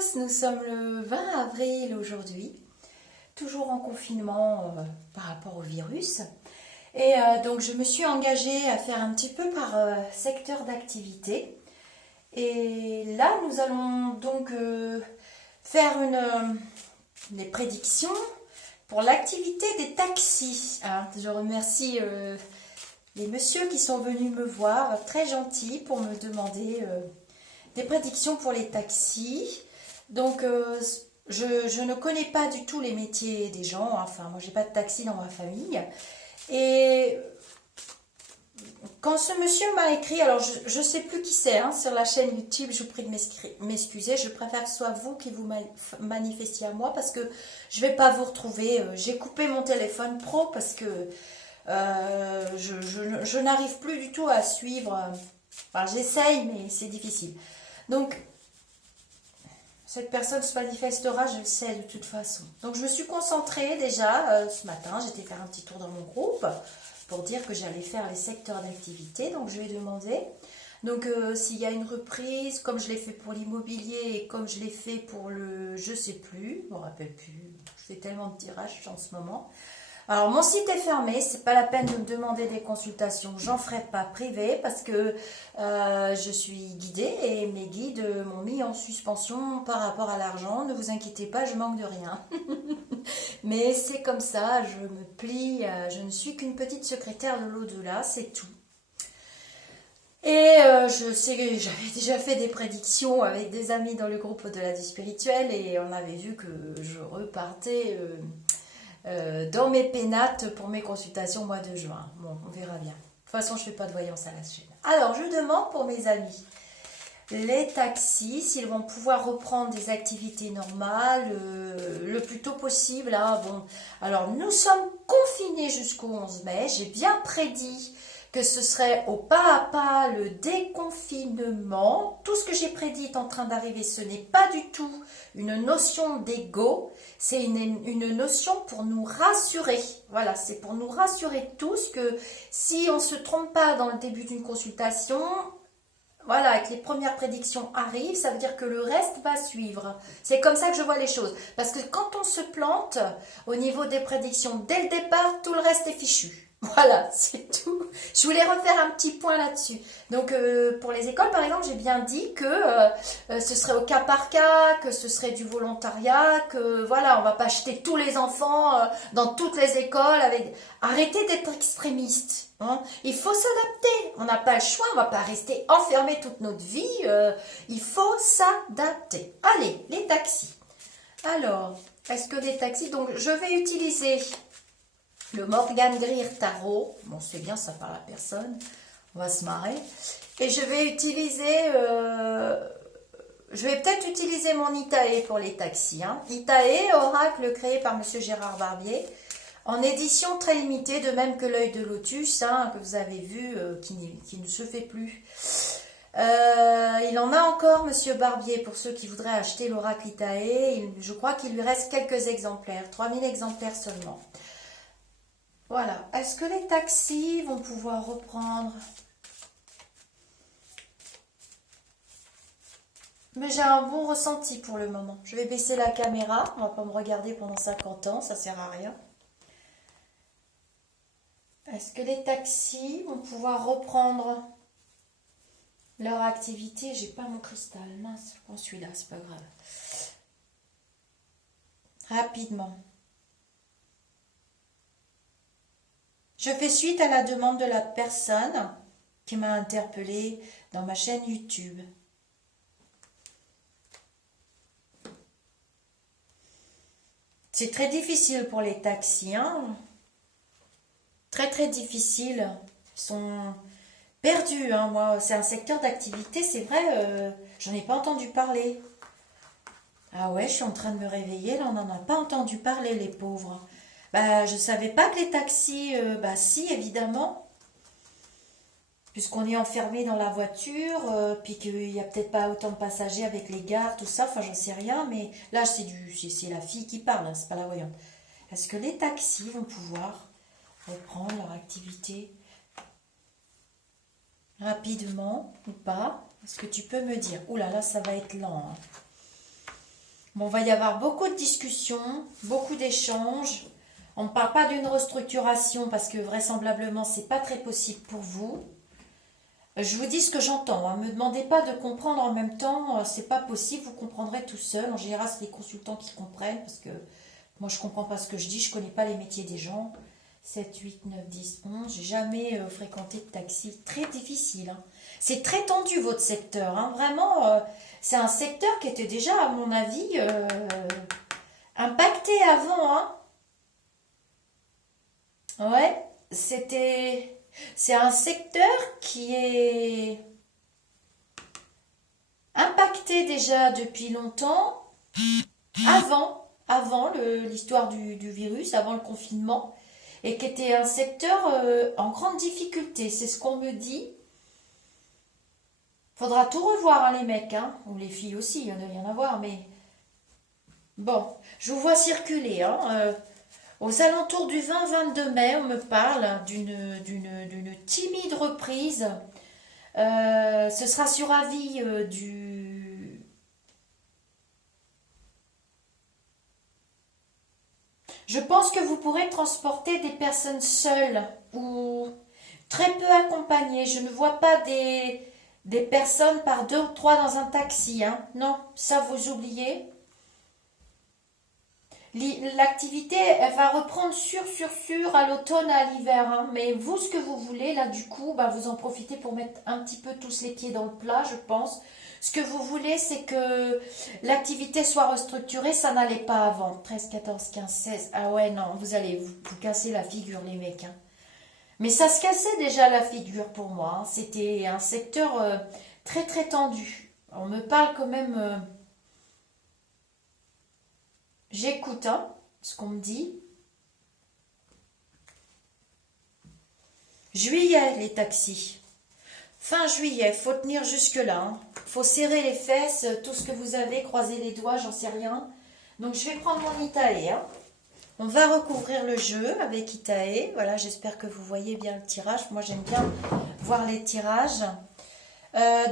tous, nous sommes le 20 avril aujourd'hui, toujours en confinement par rapport au virus. Et donc je me suis engagée à faire un petit peu par secteur d'activité. Et là, nous allons donc faire des prédictions pour l'activité des taxis. Hein. Je remercie les messieurs qui sont venus me voir, très gentils, pour me demander des prédictions pour les taxis. Donc, je ne connais pas du tout les métiers des gens. Enfin, moi, j'ai pas de taxi dans ma famille. Et quand ce monsieur m'a écrit, alors je ne sais plus qui c'est, hein, sur la chaîne YouTube, je vous prie de m'excuser. Je préfère que ce soit vous qui vous manifestiez à moi parce que je ne vais pas vous retrouver. J'ai coupé mon téléphone pro parce que je n'arrive plus du tout à suivre. Enfin, j'essaye, mais c'est difficile. Donc, cette personne se manifestera, je le sais de toute façon. Donc, je me suis concentrée déjà ce matin. J'étais faire un petit tour dans mon groupe pour dire que j'allais faire les secteurs d'activité. Donc, je vais demander. Donc, s'il y a une reprise, comme je l'ai fait pour l'immobilier et comme je l'ai fait pour le... Je sais plus, je me rappelle plus. Je fais tellement de tirages en ce moment. Alors, mon site est fermé, c'est pas la peine de me demander des consultations, j'en ferai pas privé parce que je suis guidée et mes guides m'ont mis en suspension par rapport à l'argent. Ne vous inquiétez pas, je manque de rien. Mais c'est comme ça, je me plie, je ne suis qu'une petite secrétaire de l'au-delà, c'est tout. Et je sais que j'avais déjà fait des prédictions avec des amis dans le groupe de la vie spirituelle et on avait vu que je repartais... dans mes pénates pour mes consultations au mois de juin. Bon, on verra bien. De toute façon, je ne fais pas de voyance à la chaîne. Alors, je demande pour mes amis, les taxis, s'ils vont pouvoir reprendre des activités normales le plus tôt possible. Hein. Bon, alors, nous sommes confinés jusqu'au 11 mai. J'ai bien prédit que ce serait au pas à pas le déconfinement. Tout ce que j'ai prédit est en train d'arriver. Ce n'est pas du tout une notion d'ego, c'est une notion pour nous rassurer. Voilà, c'est pour nous rassurer tous que si on ne se trompe pas dans le début d'une consultation, voilà, que les premières prédictions arrivent, ça veut dire que le reste va suivre. C'est comme ça que je vois les choses. Parce que quand on se plante au niveau des prédictions, dès le départ, tout le reste est fichu. Voilà, c'est tout. Je voulais refaire un petit point là-dessus. Donc, pour les écoles, par exemple, j'ai bien dit que ce serait au cas par cas, que ce serait du volontariat, que voilà, on va pas acheter tous les enfants dans toutes les écoles. Arrêtez d'être extrémiste. Hein. Il faut s'adapter. On n'a pas le choix. On va pas rester enfermé toute notre vie. Il faut s'adapter. Allez, les taxis. Alors, est-ce que les taxis... Donc, je vais utiliser... le Morgan Greer Tarot, bon c'est bien, ça parle à personne, on va se marrer. Et je vais utiliser, je vais peut-être utiliser mon Itae pour les taxis. Hein. Itae, oracle créé par Monsieur Gérard Barbier, en édition très limitée, de même que l'œil de lotus, hein, que vous avez vu, qui ne se fait plus. Il en a encore, Monsieur Barbier, pour ceux qui voudraient acheter l'oracle Itae. Je crois qu'il lui reste quelques exemplaires, 3000 exemplaires seulement. Voilà. Est-ce que les taxis vont pouvoir reprendre? Mais j'ai un bon ressenti pour le moment. Je vais baisser la caméra. On va pas me regarder pendant 50 ans. Ça sert à rien. Est-ce que les taxis vont pouvoir reprendre leur activité? J'ai pas mon cristal. Mince, je prends celui-là. C'est pas grave. Rapidement. Je fais suite à la demande de la personne qui m'a interpellée dans ma chaîne YouTube. C'est très difficile pour les taxis, hein. Très très difficile. Ils sont perdus, hein. Moi, c'est un secteur d'activité, c'est vrai, j'en ai pas entendu parler. Ah ouais, je suis en train de me réveiller, là on n'en a pas entendu parler, les pauvres. Bah, je savais pas que les taxis, bah si, évidemment, puisqu'on est enfermé dans la voiture, puis qu'il n'y a peut-être pas autant de passagers avec les gares, tout ça, enfin j'en sais rien, mais là c'est la fille qui parle, hein, c'est pas la voyante. Est-ce que les taxis vont pouvoir reprendre leur activité rapidement ou pas? Est-ce que tu peux me dire? Ouh là là, ça va être lent. Hein. Bon, il va y avoir beaucoup de discussions, beaucoup d'échanges. On ne parle pas d'une restructuration parce que vraisemblablement, c'est pas très possible pour vous. Je vous dis ce que j'entends. Ne me demandez pas de comprendre en même temps. C'est pas possible. Vous comprendrez tout seul. En général, c'est les consultants qui comprennent parce que moi, je comprends pas ce que je dis. Je connais pas les métiers des gens. 7, 8, 9, 10, 11. J'ai jamais fréquenté de taxi. Très difficile. Hein. C'est très tendu votre secteur. Hein. Vraiment, c'est un secteur qui était déjà, à mon avis, impacté avant. Hein. Ouais, c'est un secteur qui est impacté déjà depuis longtemps, avant l'histoire du virus, avant le confinement, et qui était un secteur en grande difficulté. C'est ce qu'on me dit. Faudra tout revoir, hein, les mecs, hein, ou les filles aussi, il y en a rien à voir, mais bon, je vous vois circuler, hein, aux alentours du 20-22 mai, on me parle d'une timide reprise. Ce sera sur avis du... Je pense que vous pourrez transporter des personnes seules ou très peu accompagnées. Je ne vois pas des personnes par deux ou trois dans un taxi. Hein. Non, ça vous oubliez. L'activité, elle va reprendre sûr à l'automne, à l'hiver. Hein. Mais vous, ce que vous voulez, là, du coup, bah, vous en profitez pour mettre un petit peu tous les pieds dans le plat, je pense. Ce que vous voulez, c'est que l'activité soit restructurée. Ça n'allait pas avant. 13, 14, 15, 16. Ah ouais, non, vous allez vous casser la figure, les mecs. Hein. Mais ça se cassait déjà la figure pour moi. Hein. C'était un secteur très, très tendu. On me parle quand même... J'écoute hein, ce qu'on me dit. Juillet, les taxis. Fin juillet, faut tenir jusque-là. Hein. Faut serrer les fesses, tout ce que vous avez, croiser les doigts, j'en sais rien. Donc je vais prendre mon Itaé. Hein. On va recouvrir le jeu avec Itaé. Voilà, j'espère que vous voyez bien le tirage. Moi, j'aime bien voir les tirages.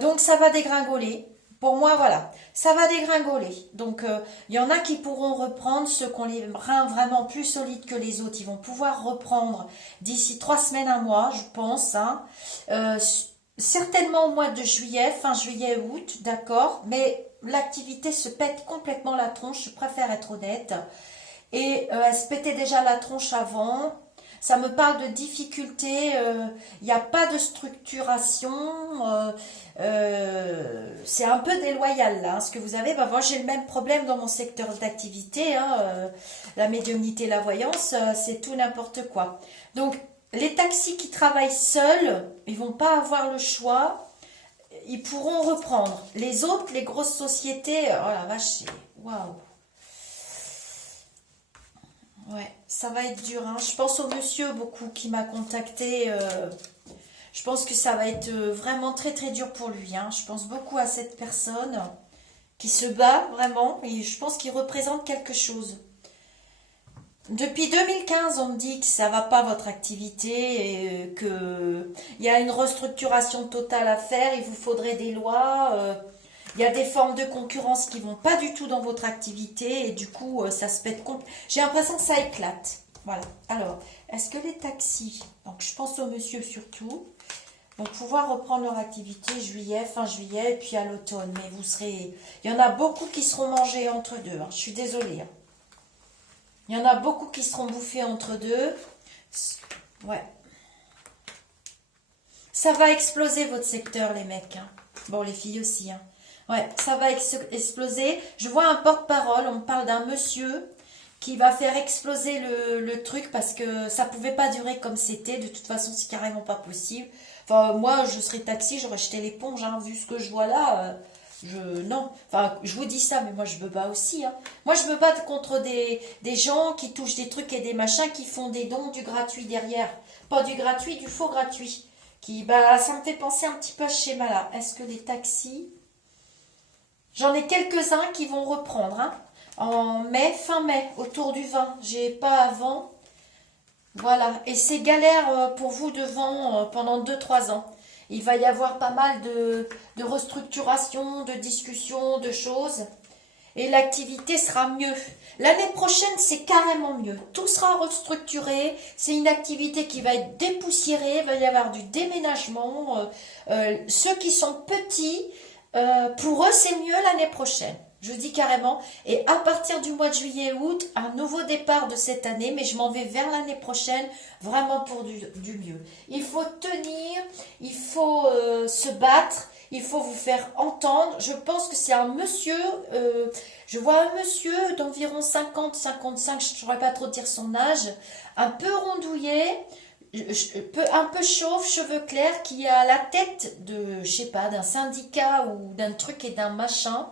Donc ça va dégringoler. Pour moi, voilà, ça va dégringoler. Donc, il y en a qui pourront reprendre, ceux qui ont les reins vraiment plus solides que les autres. Ils vont pouvoir reprendre d'ici 3 semaines, un mois, je pense. Hein. Certainement au mois de juillet, fin juillet, août, d'accord. Mais l'activité se pète complètement la tronche, je préfère être honnête. Et elle se pétait déjà la tronche avant. Ça me parle de difficultés, il n'y a pas de structuration, c'est un peu déloyal là, hein, ce que vous avez. Bah, moi j'ai le même problème dans mon secteur d'activité, hein, la médiumnité, la voyance, c'est tout n'importe quoi. Donc les taxis qui travaillent seuls, ils vont pas avoir le choix, ils pourront reprendre. Les autres, les grosses sociétés, oh la vache, c'est waouh. Ouais, ça va être dur. Hein. Je pense au monsieur beaucoup qui m'a contacté. Je pense que ça va être vraiment très très dur pour lui. Hein. Je pense beaucoup à cette personne qui se bat vraiment et je pense qu'il représente quelque chose. Depuis 2015, on me dit que ça va pas votre activité et que il y a une restructuration totale à faire. Il vous faudrait des lois. Il y a des formes de concurrence qui vont pas du tout dans votre activité et du coup, ça se pète. J'ai l'impression que ça éclate. Voilà. Alors, est-ce que les taxis, donc je pense au monsieur surtout, vont pouvoir reprendre leur activité juillet, fin juillet et puis à l'automne. Mais vous serez... Il y en a beaucoup qui seront mangés entre deux. Hein. Je suis désolée. Hein. Il y en a beaucoup qui seront bouffés entre deux. Ouais. Ça va exploser votre secteur, les mecs. Hein. Bon, les filles aussi. Hein. Ouais, ça va exploser. Je vois un porte-parole, on me parle d'un monsieur qui va faire exploser le truc parce que ça pouvait pas durer comme c'était. De toute façon, c'est carrément pas possible. Enfin, moi, je serais taxi, j'aurais jeté l'éponge. Hein, vu ce que je vois là, non. Enfin, je vous dis ça, mais moi, je me bats aussi. Hein. Moi, je me bats contre des gens qui touchent des trucs et des machins qui font des dons, du gratuit derrière. Pas du gratuit, du faux gratuit. Bah, ça me fait penser un petit peu à ce schéma-là. Est-ce que les taxis... J'en ai quelques-uns qui vont reprendre hein, en mai, fin mai, autour du 20. J'ai pas avant. Voilà. Et c'est galère pour vous devant pendant 2-3 ans. Il va y avoir pas mal de restructuration, de discussions, de choses. et l'activité sera mieux. L'année prochaine, c'est carrément mieux. Tout sera restructuré. C'est une activité qui va être dépoussiérée. Il va y avoir du déménagement. Ceux qui sont petits, pour eux, c'est mieux l'année prochaine. Je vous dis carrément. Et à partir du mois de juillet-août, un nouveau départ de cette année, mais je m'en vais vers l'année prochaine, vraiment pour du mieux. Il faut tenir, il faut se battre, il faut vous faire entendre. Je pense que c'est un monsieur, je vois un monsieur d'environ 50, 55, je ne saurais pas trop dire son âge, un peu rondouillé, un peu chauve, cheveux clairs, qui a la tête de, je sais pas, d'un syndicat ou d'un truc et d'un machin,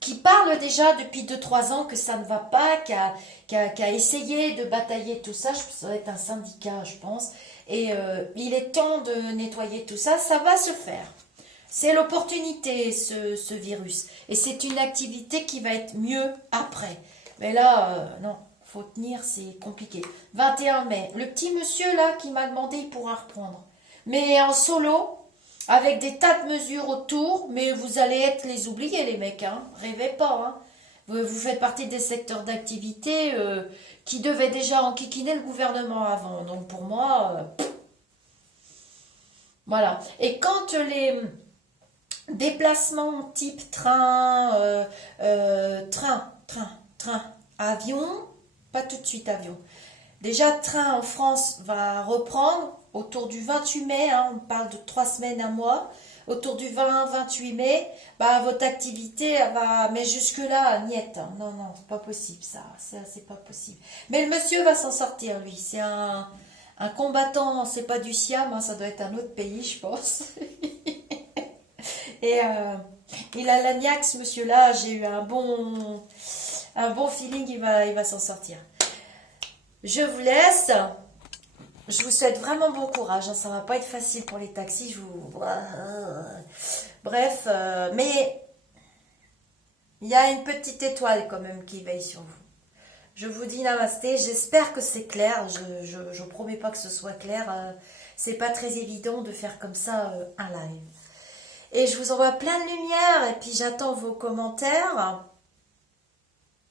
qui parle déjà depuis 2-3 ans que ça ne va pas, qui a essayé de batailler tout ça. Ça doit être un syndicat, je pense. Et il est temps de nettoyer tout ça. Ça va se faire. C'est l'opportunité, ce virus. Et c'est une activité qui va être mieux après. Mais là, non, faut tenir, c'est compliqué. 21 mai. Le petit monsieur là qui m'a demandé, il pourra reprendre. Mais en solo, avec des tas de mesures autour, mais vous allez être les oubliés, les mecs, hein. Rêvez pas, hein. Vous faites partie des secteurs d'activité qui devaient déjà enquiquiner le gouvernement avant. Donc pour moi, voilà. Et quand les déplacements type train, avion, pas tout de suite avion. Déjà, train en France va reprendre autour du 28 mai, hein, on parle de 3 semaines, un mois. Autour du 20-28 mai, bah, votre activité va... Mais jusque-là, niette. Hein. Non, non, c'est pas possible ça. C'est pas possible. Mais le monsieur va s'en sortir, lui. C'est un combattant, c'est pas du Siam, hein, ça doit être un autre pays, je pense. Et il a l'agnac, ce monsieur-là. J'ai eu un bon feeling, il va s'en sortir. Je vous laisse. Je vous souhaite vraiment bon courage. Hein. Ça va pas être facile pour les taxis. Bref, mais il y a une petite étoile quand même qui veille sur vous. Je vous dis namasté. J'espère que c'est clair. Je promets pas que ce soit clair. C'est pas très évident de faire comme ça un live. Et je vous envoie plein de lumière. Et puis j'attends vos commentaires.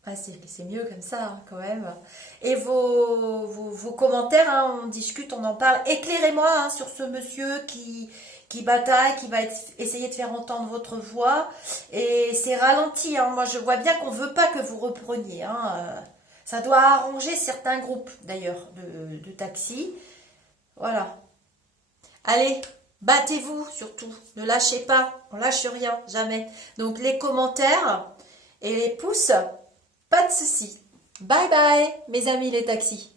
Ah, c'est mieux comme ça, hein, quand même. Et vos commentaires, hein, on discute, on en parle. Éclairez-moi hein, sur ce monsieur qui bataille, qui va essayer de faire entendre votre voix. Et c'est ralenti. Hein. Moi, je vois bien qu'on ne veut pas que vous repreniez. Hein. Ça doit arranger certains groupes, d'ailleurs, de taxis. Voilà. Allez, battez-vous surtout. Ne lâchez pas. On lâche rien, jamais. Donc, les commentaires et les pouces... Pas de soucis. Bye bye, mes amis les taxis.